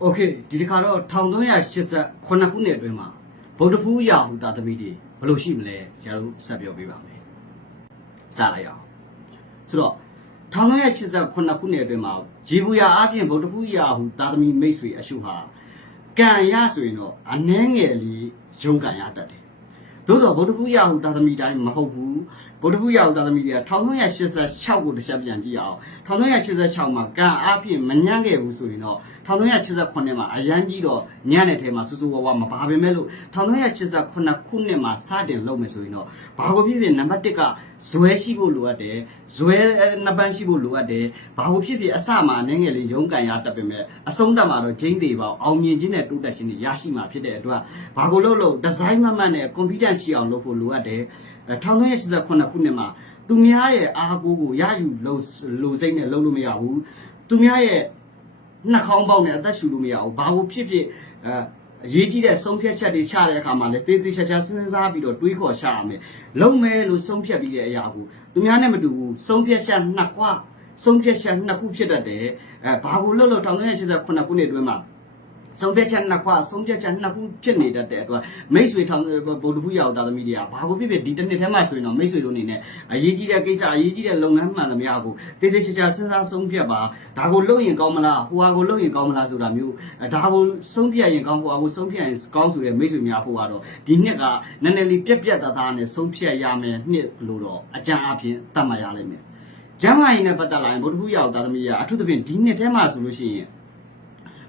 โอเคဒီတစ်ခါတော့1389ခုနှစ်အတွင်းမှာဗုဒ္ဓဖူးရာဟူတာသမီးတွေဘယ်လိုရှိမလဲဆရာတို့ဆက်ပြောပေးပါမယ်စလိုက်အောင်ဆိုတော့1389ခုနှစ်အတွင်းမှာရေဘူးရာအပြင်ဗုဒ္ဓဖူးရာဟူတာသမီးမိတ်ဆွေအရှုဟာကံရဆိုရင်တော့အနှဲငယ်လေးရုံးကံရတတ်တယ် သို့တော့ဗုဒ္ဓဖူးရာဟူတာသမီးတိုင်းမဟုတ်ဘူးဗုဒ္ဓဖူးရာဟူတာသမီးတွေက1386ကိုတစ်ချက်ပြန်ကြည့်အောင်1386မှာကံအပြင်မညံ့ခဲ့ဘူးဆိုရင်တော့1389မှာအရန်ကြီးတော့ညံ့တဲ့ထဲမှာစူးစူးဝါးဝါမပါပဲမဲ့လို့1389ခုနှစ်မှာစတင်လုပ်မယ်ဆိုရင်တော့ဘာကိုဖြစ်ဖြစ်နံပါတ်1က ဇွဲရှိဖို့လိုအပ်တယ်ဇွဲနှစ်ပန်းရှိဖို့လိုအပ်တယ်ဘာကိုဖြစ်ဖြစ်အစမှာအနေငယ်လေးရုံးကန်ရတတ်ပေမဲ့အဆုံးသတ်မှာတော့ဂျင်းသေးပါအောင်မြင်ခြင်းနဲ့တိုးတက်ခြင်းတွေရရှိမှာဖြစ်တဲ့အတွက်ဘာကိုလို့လို့ဒီဇိုင်းမှတ်မှတ်နဲ့ confidence ရှိအောင်လုပ်ဖို့လိုအပ်တယ်1389ခုနှစ်မှာသူများရဲ့အားကိုးကိုရယူလို့လိုစိတ်နဲ့လုပ်လို့မရဘူးသူများရဲ့နှာခေါင်းပေါက်နဲ့အသက်ရှူလို့မရဘူးဘာလို့ဖြစ်ဖြစ်အဲ အရေးကြီးတဲ့ဆုံးဖြတ်ချက်တွေချတဲ့အခါမှာလည်းတေးသေးချာချာစဉ်းစားပြီးတော့တွေးခေါ်ရှာရမယ်လုံမယ်လို့ဆုံးဖြတ်ပြီးတဲ့အရာကိုသူများနဲ့မတူဘူးဆုံးဖြတ်ချက်နှစ်ခွဆုံးဖြတ်ချက်နှစ်ခုဖြစ်တတ်တယ်အဲဘာလို့လို့လို့1989ခုနှစ်အတွင်းမှာ ဆုံးဖြတ်ချက်နှစ်ခွဆုံးဖြတ်ချက်နှစ်ခုဖြစ်နေတတ်တဲ့အတွက်မိတ်ဆွေထောင်ဗုဒ္ဓဘုရားသားသမီးတွေကဘာကိုဖြစ်ဖြစ်ဒီတစ်နှစ်ထဲမှာဆိုရင်တော့မိတ်ဆွေတို့အနေနဲ့အရေးကြီးတဲ့ကိစ္စအရေးကြီးတဲ့လုပ်ငန်းမှန်သမျှကိုတေးသေးချာချာစဉ်းစားဆုံးဖြတ်ပါဒါကိုလုပ်ရင်ကောင်းမလားဟိုဟာကိုလုပ်ရင်ကောင်းမလားဆိုတာမျိုးအဲဒါကိုဆုံးဖြတ်ရင်ကောင်းဟိုဟာကိုဆုံးဖြတ်ရင်ကောင်းဆိုတဲ့မိတ်ဆွေများဖို့ကတော့ဒီနှစ်ကနည်းနည်းလေးပြက်ပြက်သားသားနဲ့ဆုံးဖြတ်ရမယ်နှစ်လို့တော့အကြံအဖြစ်တတ်မှတ်ရလိမ့်မယ်ကျမ်းမာရေးနဲ့ပတ်သက်လာရင်ဗုဒ္ဓဘုရားသားသမီးကအထူးသဖြင့်ဒီနှစ်ထဲမှာဆိုလို့ရှိရင်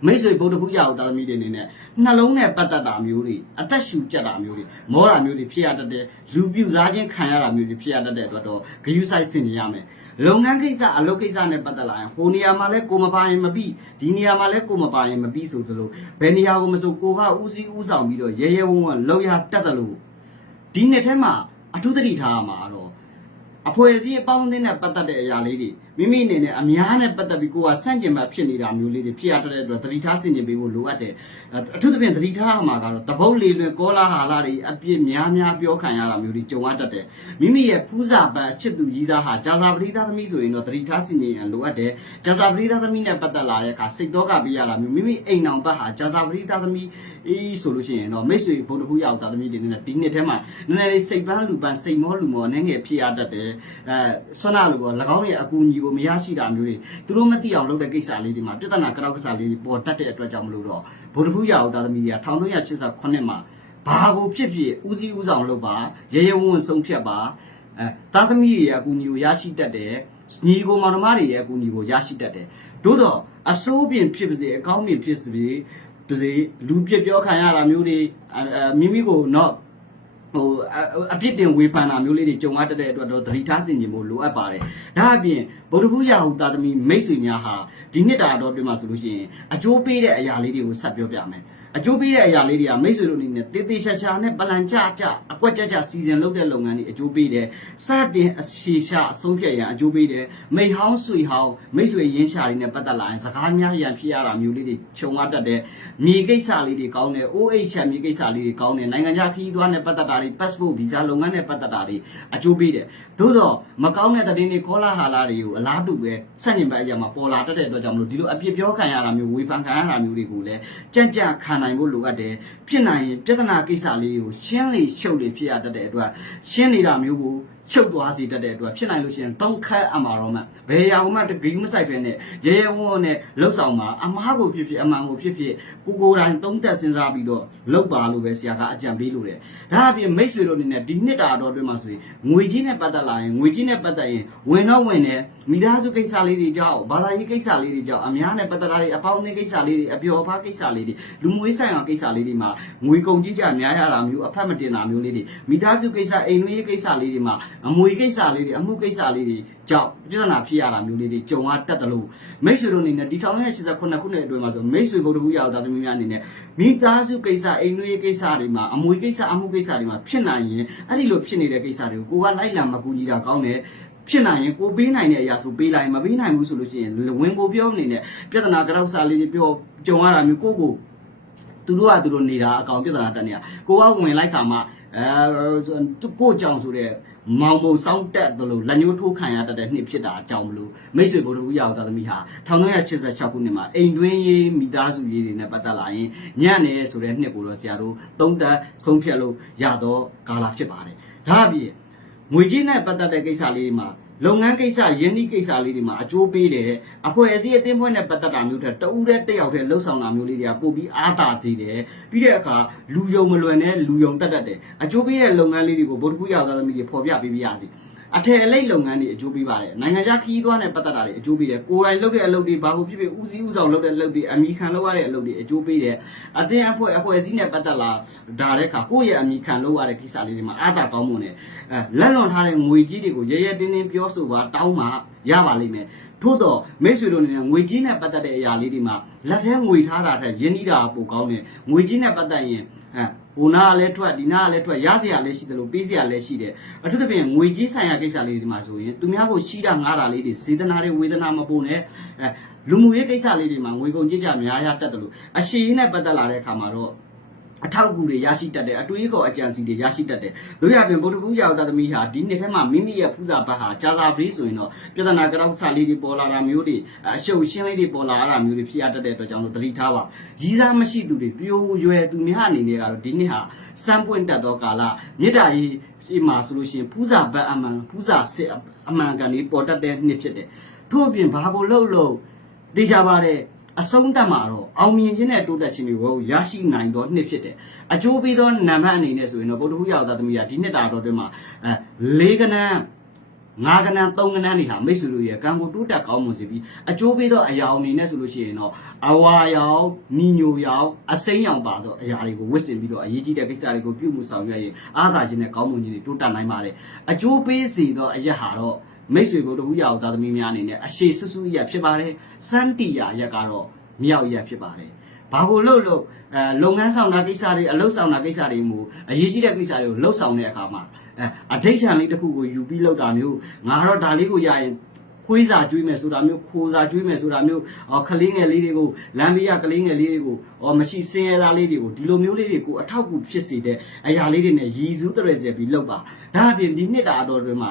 မိတ်ဆွေဗုဒ္ဓဘုရားကိုတာသမီတွေအနေနဲ့နှလုံးနဲ့ပတ်သက်တာမျိုးတွေအသက်ရှူကြက်တာမျိုးတွေမောတာမျိုးတွေဖြစ်ရတတ်တယ်လူပြူစားခြင်းခံရတာမျိုးတွေဖြစ်ရတတ်တဲ့အတွက်တော့ဂယုဆိုင်ဆင်ကြရမယ်လုပ်ငန်းကိစ္စအလုပ်ကိစ္စနဲ့ပတ်သက်လာရင်ဟိုနေရာမှာလဲကိုမပါရင်မပြီးဒီနေရာမှာလဲကိုမပါရင်မပြီးဆိုသလိုဘယ်နေရာကိုမဆိုကိုကဦးစီးဦးဆောင်ပြီးတော့ရဲရဲဝံ့ဝံ့လောက်ရတတ်တယ်လို့ဒီနှစ်ထဲမှာအထူးသတိထားရမှာတော့အဖွဲ့အစည်းအပေါင်းအသင်းနဲ့ပတ်သက်တဲ့အရာလေးတွေ မိမိအနေနဲ့အများနဲ့ပတ်သက်ပြီးကိုယ်ကစန့်ကျင်ဘက်ဖြစ်နေတာမျိုးလေးတွေဖြစ်ရတဲ့အတွက်သတိထားဆင်ခြင်ပေးဖို့လိုအပ်တယ်အဲအထူးသဖြင့်သတိထားရမှာကတော့တပုတ်လေလွင်ကောလာဟာလာတွေအပြစ်များများပြောခံရတာမျိုးတွေကြုံရတတ်တယ်မိမိရဲ့ဖူးစာပတ်အချစ်သူကြီးစားဟာဂျာဇာပရိသသမီးဆိုရင်တော့သတိထားဆင်ခြင်ရန်လိုအပ်တယ်ဂျာဇာပရိသသမီးနဲ့ပတ်သက်လာတဲ့အခါစိတ်တော့ကပေးရတာမျိုးမိမိအိမ်အောင်ဘက်ဟာဂျာဇာပရိသသမီးအေးဆိုလို့ရှိရင်တော့မိတ်ဆွေဘုံတစ်ခုရောက်တာသမီးတွေနဲ့ဒီနှစ်ထဲမှာနည်းနည်းလေးစိတ်ပန်းလူပန်းစိတ်မောလူမောအနေငယ်ဖြစ်ရတတ်တယ်အဲဆွမ်းနာလို့ပေါ့၎င်းရဲ့အကူအညီကိုမရရှိတာမျိုးတွေသူတို့မသိအောင်လုပ်တဲ့ကိစ္စလေးတွေမှာပြဿနာကြောက်ကစားလေးတွေပေါ်တတ်တဲ့အတွက်ကြောင့်မလို့တော့ဘုဒ္ဓဖူးရအောင်တာသမီးတွေက1389မှာဘာကိုဖြစ်ဖြစ်ဦးစီးဦးဆောင်လုပ်ပါရေရဲဝံ့ဝံ့ဆုံးဖြတ်ပါအဲတာသမီးတွေရဲ့အကူအညီကိုရရှိတတ်တယ်ညီကိုမောင်နှမတွေရဲ့အကူအညီကိုရရှိတတ်တယ်သို့တော့အစိုးပြင်ဖြစ်ပါစေအကောင်းပြင်ဖြစ်စေပါစေလူပြပြောခံရတာမျိုးတွေအဲမိမိကိုတော့ ဟိုအပြစ်တင်ဝေဖန်တာမျိုးလေးတွေကြုံရတတ်တဲ့အတွက်တော့သတိထားဆင်ခြင်ဖို့လိုအပ်ပါတယ်။ဒါအပြင်ဗုဒ္ဓဘုရားဟူတာသမီမိတ်ဆွေများဟာဒီနှစ်တာတော့တွေ့မှာဆိုလို့ရှိရင်အကျိုးပေးတဲ့အရာလေးတွေကိုဆက်ပြောပြမယ်။အကျိုးပေးတဲ့အရာလေးတွေကမိတ်ဆွေတို့အနေနဲ့တေးသေးချာချာနဲ့ပလန်ကြကြအကွက်ကြကြစီစဉ်လုပ်တဲ့လုပ်ငန်းတွေအကျိုးပေးတယ်။စတင်အရှိရှာအဆုံးဖြတ်ရန်အကျိုးပေးတယ်။မိတ်ဟောင်းဆွေဟောင်းမိတ်ဆွေရင်းချာတွေနဲ့ပတ်သက်လာရင်စကားများရန်ဖြစ်ရတာမျိုးလေးတွေခြုံရတတ်တယ်။မြေကိစ္စလေးတွေကောင်းတယ်။ OH ချာမြေကိစ္စလေးတွေကောင်းတယ်။နိုင်ငံခြားခရီးသွားနဲ့ပတ်သက်တာတွေ passport visa လုပ်ငန်းနဲ့ပတ်သက်တာတွေအကျိုးပေးတယ်။သို့တော့မကောင်းတဲ့သတင်းတွေခေါ်လာဟာလာတွေကိုအလားတူပဲစက်ညင်ပတ်အရာမှာပေါ်လာတတ်တဲ့အတွက်ကြောင့်မလို့ဒီလိုအပြစ်ပြောခံရတာမျိုးဝေဖန်ခံရတာမျိုးတွေကိုလည်းကြံ့ကြံ့ခံနိုင်ဖို့လိုအပ်တယ်။ဖြစ်နိုင်ရင်ပြဿနာကိစ္စလေးကိုရှင်းလေရှုပ်လေဖြစ်ရတတ်တဲ့အတွက်ရှင်းနေတာမျိုးကို ချုပ်သွားစေတတ်တဲ့အတွက်ဖြစ်နိုင်လို့ရှိရင်တောင်းခတ်အမှာတော့မှဘယ်ရာမှတဂိမ်းမဆိုင်ပဲနဲ့ရဲရဲဝံ့ဝံ့နဲ့လှုပ်ဆောင်မှာအမားကိုဖြစ်ဖြစ်အမှန်ကိုဖြစ်ဖြစ်ကိုကိုယ်တိုင်သုံးသက်စဉ်းစားပြီးတော့လှုပ်ပါလို့ပဲဆရာကအကြံပေးလို့တယ်ဒါအပြင်မိတ်ဆွေတို့အနေနဲ့ဒီနှစ်တာတော့အတွင်းမှာဆိုရင်ငွေကြီးနဲ့ပတ်သက်လာရင်ငွေကြီးနဲ့ပတ်သက်ရင်ဝင်တော့ဝင်တယ်မိသားစုကိစ္စလေးတွေကြောင့်ဘာသာရေးကိစ္စလေးတွေကြောင့်အများနဲ့ပတ်သက်တာတွေအပေါင်းအသင်းကိစ္စလေးတွေအပျော်ပါကိစ္စလေးတွေလူမှုရေးဆိုင်ရာကိစ္စလေးတွေမှာငွေကုန်ကြီးကြများရတာမျိုးအဖက်မတင်တာမျိုးလေးတွေမိသားစုကိစ္စအိမ်တွင်းရေးကိစ္စလေးတွေမှာအမွေကိစ္စလေးတွေအမှုကိစ္စလေးတွေကြောင့်ပြဿနာဖြစ်ရတာမျိုးလေးတွေကြုံရတတ်တယ်လို့မိတ်ဆွေတို့အနေနဲ့ဒီ1989ခုနှစ်အတွင်းမှာဆိုမိတ်ဆွေဗုဒ္ဓဘုရားတော်သမီးများအနေနဲ့မိသားစုကိစ္စအိမ်တွင်းရေးကိစ္စတွေမှာအမွေကိစ္စအမှုကိစ္စတွေမှာဖြစ်နိုင်ရင်အဲ့ဒီလိုဖြစ်နေတဲ့ကိစ္စတွေကိုကိုကလိုက်လံမကူညီတာကောင်းတယ်ဖြစ်နိုင်ရင်ကိုပေးနိုင်တဲ့အရာဆိုပေးလိုက်မပေးနိုင်ဘူးဆိုလို့ရှိရင်ဝင်ကိုပြောနေနဲ့ပြဿနာကြောက်စားလေးတွေပြောကြုံရတာမျိုးကိုကိုသူတို့ကသူတို့နေတာအကောင်ပြဿနာတက်နေတာကိုကဝင်လိုက်ခါမှ အဲသူကိုကြောင့်ဆိုတဲ့မောင်မုံဆောင်တက်တယ်လို့လက်ညှိုးထိုးခံရတတ်တဲ့နှစ်ဖြစ်တာအကြောင်းမလို့မိတ်ဆွေဘုဒ္ဓဘုရားတော်သမီးဟာ1986ခုနှစ်မှာအိမ်တွင်းရေးမိသားစုရေးတွေနဲ့ပတ်သက်လာရင်ညံ့နေဆိုတဲ့နှစ်ကိုတော့ဆရာတို့သုံးသက်ဆုံးဖြတ်လို့ရတော့ကာလဖြစ်ပါတယ်ဒါအပြင် ငွေကြေးနဲ့ပတ်သက်တဲ့ကိစ္စလေးတွေမှာလုပ်ငန်းကိစ္စယင်းဒီကိစ္စလေးတွေမှာအကျိုးပေးတယ်အဖွဲ့အစည်းအသင်းဖွဲ့နဲ့ပတ်သက်တာမျိုးတဲ့တဦးတဲ့တက်ရောက်တဲ့လှုပ်ဆောင်တာမျိုးလေးတွေကပို့ပြီးအားသာစေတယ်ပြီးတဲ့အခါလူယုံမလွယ်နဲ့လူယုံတက်တတ်တယ်အကျိုးပေးတဲ့လုပ်ငန်းလေးတွေကိုဗုဒ္ဓဘုရားသားသမီးတွေဖော်ပြပေးပြရစီ အထယ်အလိတ်လုပ်ငန်းတွေအကျိုးပေးပါတယ်နိုင်ငံခြားခီးသွားနဲ့ပတ်သက်တာတွေအကျိုးပေးတယ်ကိုယ်တိုင်လုပ်တဲ့အလုပ်တွေဘာလို့ဖြစ်ဖြစ်ဦးစီးဦးဆောင်လုပ်တဲ့အလုပ်တွေအမိခံလုပ်ရတဲ့အလုပ်တွေအကျိုးပေးတယ်အသင်းအဖွဲ့အဖွဲ့အစည်းနဲ့ပတ်သက်လာဒါတဲ့အခါကိုယ့်ရဲ့အမိခံလုပ်ရတဲ့ကိစ္စလေးတွေမှာအားသာကောင်းမွန်တယ်အဲလက်လွန်ထားတဲ့ငွေကြီးတွေကိုရဲရဲတင်းတင်းပြောဆိုပါတောင်းပါရပါလိမ့်မယ်ထို့တော့မိတ်ဆွေတို့အနေနဲ့ငွေကြီးနဲ့ပတ်သက်တဲ့အရာလေးတွေမှာလက်ထဲငွေထားတာထက်ရင်းနှီးတာပိုကောင်းတယ်ငွေကြီးနဲ့ပတ်သက်ရင်အဲ ဟိုနာကလည်းထွက်ဒီနာကလည်းထွက်ရစရာလည်းရှိတယ်လို့ပေးစရာလည်းရှိတယ်အထူးသဖြင့်ငွေကြီးဆိုင်ရာကိစ္စလေးတွေမှာဆိုရင်သူများကိုရှိတာငားတာလေးတွေစေတနာတွေဝေဒနာမပုံနဲ့အဲလူမှုရေးကိစ္စလေးတွေမှာငွေကုန်ကြေးကြများရတတ်တယ်လို့အရှိရင်းနဲ့ပတ်သက်လာတဲ့အခါမှာတော့ အထောက်အကူတွေရရှိတတ်တယ်အတွေးခေါ်အကြံစီတွေရရှိတတ်တယ်တို့ရပြင်ဗုဒ္ဓဘုရားသာသမီဟာဒီနှစ်ထဲမှာမိမိရဲ့ဖူးစာဘတ်ဟာကြာစာပရိဆိုရင်တော့ပြဿနာကြောက်စာလေးတွေပေါ်လာတာမျိုးတွေအရှုပ်ရှင်းလေးတွေပေါ်လာတာမျိုးတွေဖြစ်ရတတ်တဲ့အတွက်ကြောင့်လို့သတိထားပါကြီးစားမရှိသူတွေပြိုရွယ်သူများအနေနဲ့ကတော့ဒီနှစ်ဟာစမ်းပွင့်တတ်သောကာလမေတ္တာရေးဒီမှာဆိုလို့ရှိရင်ဖူးစာဘတ်အမှန်ဖူးစာစစ်အမှန်ကန်လေးပေါ်တတ်တဲ့နှစ်ဖြစ်တယ်ထို့အပြင်ဘာကိုလှုပ်လို့တေချာပါတယ် အဆုံးသတ်မှာတော့အောင်မြင်ခြင်းနဲ့တိုးတက်ခြင်းတွေကိုရရှိနိုင်သောနှစ်ဖြစ်တယ်။အကျိုးပေးသောနံပါတ်အနေနဲ့ဆိုရင်တော့ဗုဒ္ဓဟူရောက်သားသမီးကဒီနှစ်တာတော်တွင်မှာအဲ၄ကနန်းငါးကနန်းသုံးကနန်းတွေဟာမိတ်ဆွေတို့ရဲ့ကံကိုတိုးတက်ကောင်းမွန်စေပြီးအကျိုးပေးသောအရာအနေနဲ့ဆိုလို့ရှိရင်တော့အဝါရောင်နီညိုရောင်အစိမ်းရောင်ပါသောအရာတွေကိုဝစ်စင်ပြီးတော့အရေးကြီးတဲ့ကိစ္စတွေကိုပြုမှုဆောင်ရွက်ရင်အားသာခြင်းနဲ့ကောင်းမွန်ခြင်းတွေတိုးတက်နိုင်ပါတယ်။အကျိုးပေးစေသောအရာဟာတော့ မိတ်ဆွေဘုဒ္ဓဟူရောက်သားသမီးများအနေနဲ့အရှိဆွဆွရဖြစ်ပါတယ်။စန်းတီယာရက်ကတော့မြောက်ရက်ဖြစ်ပါတယ်။ဘာကိုလို့လို့အဲလုပ်ငန်းဆောင်တာကိစ္စတွေအလုပ်ဆောင်တာကိစ္စတွေမျိုးအရေးကြီးတဲ့ကိစ္စတွေကိုလှုပ်ဆောင်တဲ့အခါမှာအဲအဒိဋ္ဌံလေးတစ်ခုကိုယူပြီးလှုပ်တာမျိုးငါတော့ဒါလေးကိုရရင်ခွေးစာကျွေးမယ်ဆိုတာမျိုးခိုးစာကျွေးမယ်ဆိုတာမျိုးအော်ကလေးငယ်လေးတွေကိုလမ်းဘေးကကလေးငယ်လေးတွေကိုအော်မရှိစင်းရဲသားလေးတွေကိုဒီလိုမျိုးလေးတွေကိုအထောက်အကူဖြစ်စေတဲ့အရာလေးတွေနဲ့ရည်စူးတရစေပြီးလှုပ်ပါဒါအပြင်ဒီနှစ်တာအတော်တွင်မှာ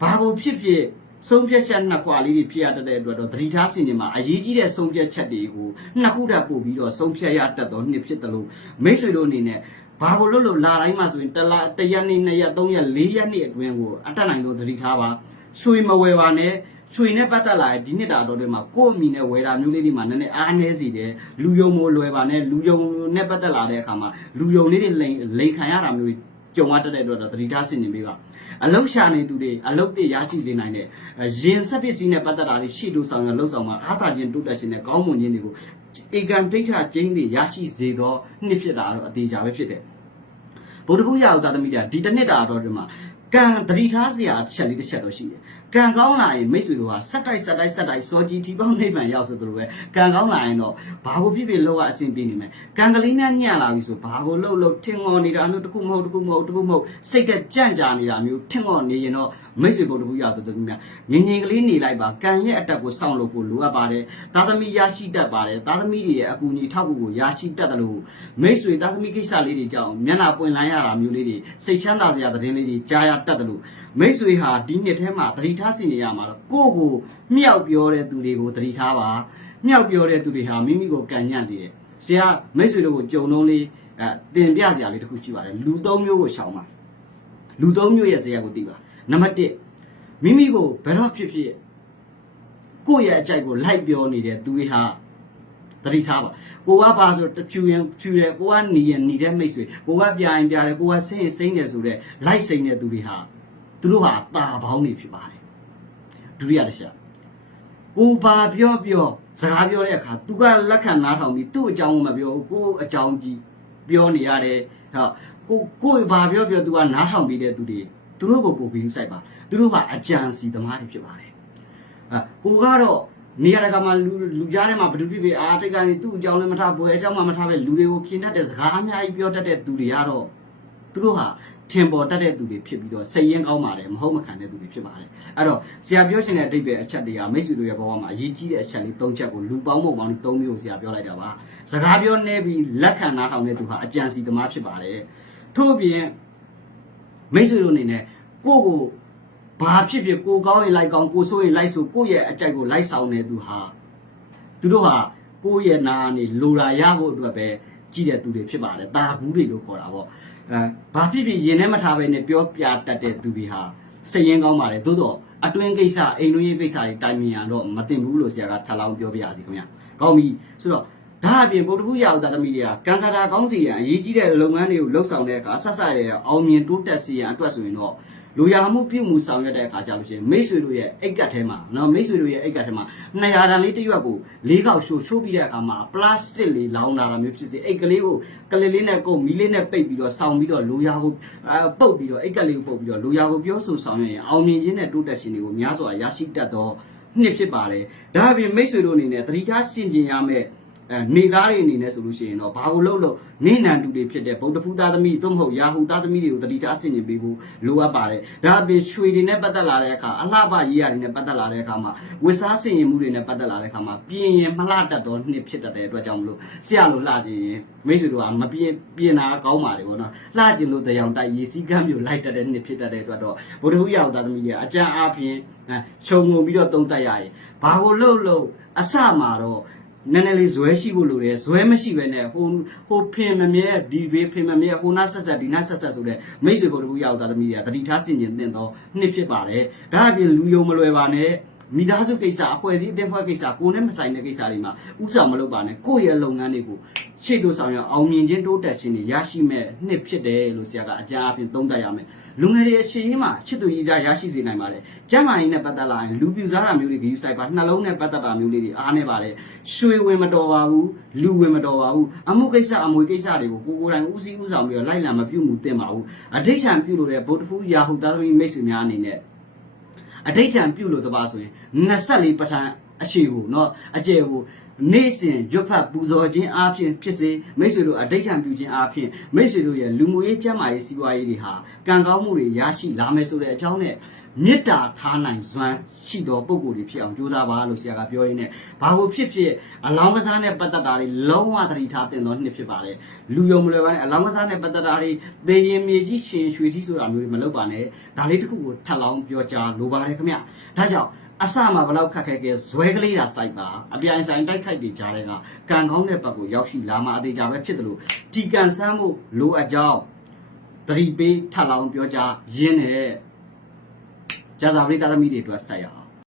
ဘာကိုဖြစ်ဖြစ်ဆုံးဖြတ်ချက်နှစ်ခွာလေးတွေဖြစ်ရတတ်တဲ့အတွက်တော့သတိထားစင်နေမှာအရေးကြီးတဲ့ဆုံးဖြတ်ချက်တွေကိုနှစ်ခုတည်းပို့ပြီးတော့ဆုံးဖြတ်ရတတ်သောနှစ်ဖြစ်တယ်လို့မိတ်ဆွေတို့အနေနဲ့ဘာကိုလို့လို့လာတိုင်းမှာဆိုရင်တစ်လတစ်ရက်နေ့နှစ်ရက်သုံးရက်လေးရက်နေ့အတွင်းကိုအတက်နိုင်ဆုံးသတိထားပါရွှေမဝယ်ပါနဲ့ရွှေနဲ့ပတ်သက်လာတဲ့ဒီနှစ်တာတော့တွေမှာကိုယ့်အမိနဲ့ဝယ်တာမျိုးလေးတွေမှာနည်းနည်းအားနည်းစီတယ်လူယုံမို့လွယ်ပါနဲ့လူယုံနဲ့ပတ်သက်လာတဲ့အခါမှာလူယုံလေးတွေလိန်လိန်ခံရတာမျိုးကြုံရတတ်တဲ့အတွက်တော့သတိထားစင်နေပေးပါ အလုတ်ရှာနေသူတွေအလုတ်တွေရရှိစေနိုင်တဲ့ရင်ဆက်ပစ္စည်းနဲ့ပတ်သက်တာတွေရှိတို့ဆောင်ရလှုပ်ဆောင်မှာအားသာခြင်းတိုးတက်ခြင်းနဲ့ကောင်းမွန်ခြင်းတွေကိုဧကန်ဒိဋ္ဌကျင်းတွေရရှိစေသောနှစ်ဖြစ်တာတော့အသေးချာပဲဖြစ်တယ်ဗုဒ္ဓဘုရားဥဒသမီးတာဒီတစ်နှစ်တာတော့ဒီမှာကံသတိထားစရာတစ်ချက်လေးတစ်ချက်တော့ရှိတယ် ကံကောင်းလာရင်မိတ်ဆွေတို့ဟာစက်တိုက်စက်တိုက်စက်တိုက်စောကြီးထီပေါင်းနိဗ္ဗာန်ရောက်ဆိုသူတို့ပဲကံကောင်းလာရင်တော့ဘာကိုဖြစ်ဖြစ်လောက်ရအဆင်ပြေနေမယ်ကံကလေးများညံ့လာပြီဆိုဘာကိုလှုပ်လှုပ်ထင်ငေါ်နေတာမျိုးတစ်ခုမဟုတ်တစ်ခုမဟုတ်တစ်ခုမဟုတ်စိတ်ကကြန့်ကြာနေတာမျိုးထင်ငေါ်နေရင်တော့မိတ်ဆွေဘုဒ္ဓဘုရားတို့တို့များငြင်ငြင်ကလေးနေလိုက်ပါကံရဲ့အတက်ကိုစောင့်လို့ဖို့လိုအပ်ပါတယ်သာသမီရရှိတတ်ပါတယ်သာသမီတွေရဲ့အကူအညီထောက်ကူကိုရရှိတတ်တယ်လို့မိတ်ဆွေသာသမီကိစ္စလေးတွေကြောင့်မျက်နှာပွင့်လန်းရတာမျိုးလေးတွေစိတ်ချမ်းသာစရာသတင်းလေးတွေကြားရတတ်တယ်လို့ မိတ်ဆွေဟာဒီနှစ်ထဲမှာသတိထားစီနေရမှာတော့ကိုယ့်ကိုမြောက်ပြောတဲ့သူတွေကိုသတိထားပါမြောက်ပြောတဲ့သူတွေဟာမိမိကိုကံညံ့စေတယ်ဆရာမိတ်ဆွေတို့ကိုကြုံလုံးလေးအဲတင်ပြစရာလေးတစ်ခုရှိပါတယ်လူသုံးမျိုးကိုရှောင်ပါလူသုံးမျိုးရဲ့ဇေယျကိုသိပါနံပါတ်1မိမိကိုဘယ်တော့ဖြစ်ဖြစ်ကိုယ့်ရဲ့အကြိုက်ကိုလိုက်ပြောနေတဲ့သူတွေဟာသတိထားပါကိုကပါဆိုတဖြူရင်ဖြူတယ်ကိုကနေရင်နေတဲ့မိတ်ဆွေကိုကပြရင်ပြတယ်ကိုကစိမ့်ရင်စိမ့်တယ်ဆိုတဲ့လိုက်စိမ့်တဲ့သူတွေဟာ သူတို့ဟာตาပေါင်းနေဖြစ်ပါတယ်ဒုတိယတစ်ချက်ကိုပါပြောပြောစကားပြောတဲ့အခါ तू ကလက်ခံနားထောင်ပြီးသူ့အကြောင်းမပြောဘူးကိုအကြောင်းကြီးပြောနေရတယ်ဟောကိုကိုဘာပြောပြော तू ကနားထောင်ပြီးတဲ့သူတွေသူတို့ကိုပို့ပြီးစိုက်ပါသူတို့ဟာအကြံစီသမားတွေဖြစ်ပါတယ်အဲကိုကတော့နေရာတကာမှာလူလူကြားထဲမှာဘယ်သူဖြစ်ဖြစ်အားတိတ်ကနေသူ့အကြောင်းလည်းမထားဘွယ်အကြောင်းမှမထားပဲလူတွေကိုခင်တတ်တဲ့စကားအများကြီးပြောတတ်တဲ့သူတွေကတော့သူတို့ဟာ ထင်ပေါ်တတ်တဲ့သူတွေဖြစ်ပြီးတော့စိတ်ရင်းကောင်းပါတယ်မဟုတ်မခံတဲ့သူတွေဖြစ်ပါတယ်အဲ့တော့ဆရာပြောရှင်တဲ့အတိတ်ပဲအချက်တွေကမိတ်ဆွေတို့ရဲ့ဘဝမှာအရေးကြီးတဲ့အချက်လေး၃ချက်ကိုလူပေါင်းပုံပေါင်းလေး၃မျိုးကိုဆရာပြောလိုက်တာပါစကားပြောနေပြီးလက်ခံနားထောင်တဲ့သူဟာအကြံစီသမားဖြစ်ပါတယ်ထို့အပြင်မိတ်ဆွေတို့အနေနဲ့ကိုယ့်ကိုဘာဖြစ်ဖြစ်ကိုကောင်းရင်လိုက်ကောင်းကိုဆိုးရင်လိုက်ဆိုကိုယ့်ရဲ့အကြိုက်ကိုလိုက်ဆောင်နေသူဟာသူတို့ဟာကိုယ့်ရဲ့နာကနေလိုရာရဖို့အတွက်ပဲကြည့်တဲ့သူတွေဖြစ်ပါတယ်တာဘူးတွေလို့ခေါ်တာပေါ့ အဲဘာဖြစ်ဖြစ်ရင်ထဲမထားပဲနဲ့ပြောပြတတ်တဲ့သူတွေဟာစိတ်ရင်းကောင်းပါတယ်သို့တော့အတွင်းကိစ္စအိမ်တွင်းရေးကိစ္စတွေတိုင်မြင်ရတော့မတင်ဘူးလို့ဆရာကထပ်လောင်းပြောပြရစီခင်ဗျာကောင်းပြီဆိုတော့ဒါအပြင်ဗုဒ္ဓဘုရားဥဒ္ဒသမီးတွေကကန်ဆာတာကောင်းစီရန်အရေးကြီးတဲ့လုပ်ငန်းတွေကိုလှုပ်ဆောင်တဲ့အခါဆက်ဆက်ရအောင်မြင်တိုးတက်စီရန်အတွက်ဆိုရင်တော့ လူရမှုပြုမှုဆောင်ရွက်တဲ့အခါကျလို့ရှိရင်မိတ်ဆွေတို့ရဲ့အိတ်ကတ်ထဲမှာနော်မိတ်ဆွေတို့ရဲ့အိတ်ကတ်ထဲမှာ200တန်လေးတစ်ရွက်ကိုလေးခေါက်ရှိုးရှိုးပြီးတဲ့အခါမှာပလတ်စတစ်လေးလောင်းလာတာမျိုးဖြစ်စေအိတ်ကလေးကိုကလေးလေးနဲ့ကိုမီးလေးနဲ့ပိတ်ပြီးတော့ဆောင်းပြီးတော့လူရကိုအဲပုတ်ပြီးတော့အိတ်ကတ်လေးကိုပုတ်ပြီးတော့လူရကိုပြောဆိုဆောင်ရွက်ရင်အောင်မြင်ခြင်းနဲ့တိုးတက်ခြင်းတွေကိုများစွာရရှိတတ်တော့နှစ်ဖြစ်ပါတယ်ဒါအပြင်မိတ်ဆွေတို့အနေနဲ့တတိထားဆင်ကျင်ရမယ့်အဲ နေသားတွေအနေနဲ့ဆိုလို့ရှိရင်တော့ဘာကိုလုပ်လို့နေနံတူတွေဖြစ်တဲ့ဗုဒ္ဓဖူးသားသမီးသို့မဟုတ်ယာဟုသားသမီးတွေကိုတတိထားဆင်ကျင်ပေးဖို့လိုအပ်ပါတယ်ဒါအပြင်ရွှေတွေနဲ့ပတ်သက်လာတဲ့အခါအလှပရေးရတယ်နဲ့ပတ်သက်လာတဲ့အခါမှာဝစ်စားဆင်ရင်မှုတွေနဲ့ပတ်သက်လာတဲ့အခါမှာပြင်ရင်မလှတတ်တော့နှစ်ဖြစ်တတ်တဲ့အတွက်ကြောင့်မလို့ဆရာလိုလှကြည့်ရင်မိတ်ဆွေတို့ကမပြင်ပြင်တာကောင်းပါလေဘောနော်လှကျင်လို့တရားတိုက်ရေးစည်းကမ်းမျိုးလိုက်တတ်တဲ့နှစ်ဖြစ်တတ်တဲ့အတွက်တော့ဗုဒ္ဓဟူရာဟုသားသမီးတွေကအကြံအားဖြင့်အဲခြုံငုံပြီးတော့သုံးသပ်ရရင်ဘာကိုလှုပ်လို့အစမှာတော့ နည်းနည်းလေးဇွဲရှိဖို့လိုတယ်ဇွဲမရှိဘဲနဲ့ဟိုဟိုဖင်မမြဲဒီဘေးဖင်မမြဲဟိုနာဆက်ဆက်ဒီနာဆက်ဆက်ဆိုတဲ့မိတ်ဆွေဘုဒ္ဓဘူးရောက်သားသမီးတွေကတတိထားဆင်ကျင်တင်တော့နှစ်ဖြစ်ပါတယ်ဒါအပြင်လူယုံမလွယ်ပါနဲ့ မိသားစုကိစ္စအဖွဲ့အစည်းအသင်းဖွဲ့ကိစ္စကိုယ်နဲ့မဆိုင်တဲ့ကိစ္စတွေမှာဥစ္စာမလုပ်ပါနဲ့ကိုယ့်ရဲ့လုပ်ငန်းတွေကိုရှေ့တို့ဆောင်ရအောင်မြင်ခြင်းတိုးတက်ခြင်းတွေရရှိမဲ့နှစ်ဖြစ်တယ်လို့ဆရာကအကြံအပြင်သုံးသပ်ရမယ်လူငယ်တွေအရှိန်မှာချစ်သူကြီးစားရရှိစေနိုင်ပါတယ်။ကျမ်းမာရေးနဲ့ပတ်သက်လာရင်လူပြူစားတာမျိုးတွေဂရုစိုက်ပါနှလုံးနဲ့ပတ်သက်တာမျိုးလေးတွေအားနေပါတယ်။ရွှေဝင်မတော်ပါဘူး။လူဝင်မတော်ပါဘူး။အမှုကိစ္စအမွေကိစ္စတွေကိုကိုကိုယ်တိုင်ဦးစီးဦးဆောင်ပြီးတော့လိုက်လံမပြုမှုတင်ပါဘူး။အဋိဋ္ဌံပြုလို့တဲ့ဗုဒ္ဓဖူးယာဟုသားသမီးမိတ်ဆွေများအနေနဲ့ အဋိဋ္ဌံပြုလို့တပါဆိုရင်24ပဋ္ဌာန်အရှိကိုနော်အကျယ်ကိုနေ့စဉ်ရွတ်ဖတ်ပူဇော်ခြင်းအပြင်ဖြစ်စေမိတ်ဆွေတို့အဋိဋ္ဌံပြုခြင်းအပြင်မိတ်ဆွေတို့ရဲ့လူမှုရေးကျမ်းမာရေးစီးပွားရေးတွေဟာကံကောင်းမှုတွေရရှိလာမယ်ဆိုတဲ့အကြောင်းနဲ့ မေတ္တာထားနိုင်စွမ်းရှိသောပုံကိုယ်တွေဖြစ်အောင်ကြိုးစားပါလို့ဆရာကပြောရင်းနဲ့ဘာလို့ဖြစ်ဖြစ်အလောင်းကစားနဲ့ပတ်သက်တာတွေလုံးဝသတိထားတင်တော်နှစ်ဖြစ်ပါတယ်လူယုံမလွယ်ပါနဲ့အလောင်းကစားနဲ့ပတ်သက်တာတွေသေရင်မြေကြီးရှင်ရွှေထီးဆိုတာမျိုးတွေမလုပ်ပါနဲ့ဒါလေးတစ်ခုကိုထပ်လောင်းပြောကြားလိုပါတယ်ခင်ဗျဒါကြောင့်အစမှာဘလောက်ခက်ခဲခဲဇွဲကလေးတာစိုက်ပါအပြိုင်ဆိုင်တိုက်ခိုက်တွေကြားတဲ့ကကံကောင်းတဲ့ဘက်ကိုရောက်ရှိလာမှအသေးကြပဲဖြစ်တယ်လို့ဒီကန်ဆန်းမှုလိုအပ်ကြောင်းတတိပေးထပ်လောင်းပြောကြားရင်းနဲ့ ကြာသာပရိသတ်သမီးတွေအတွက်ဆက်ရအောင်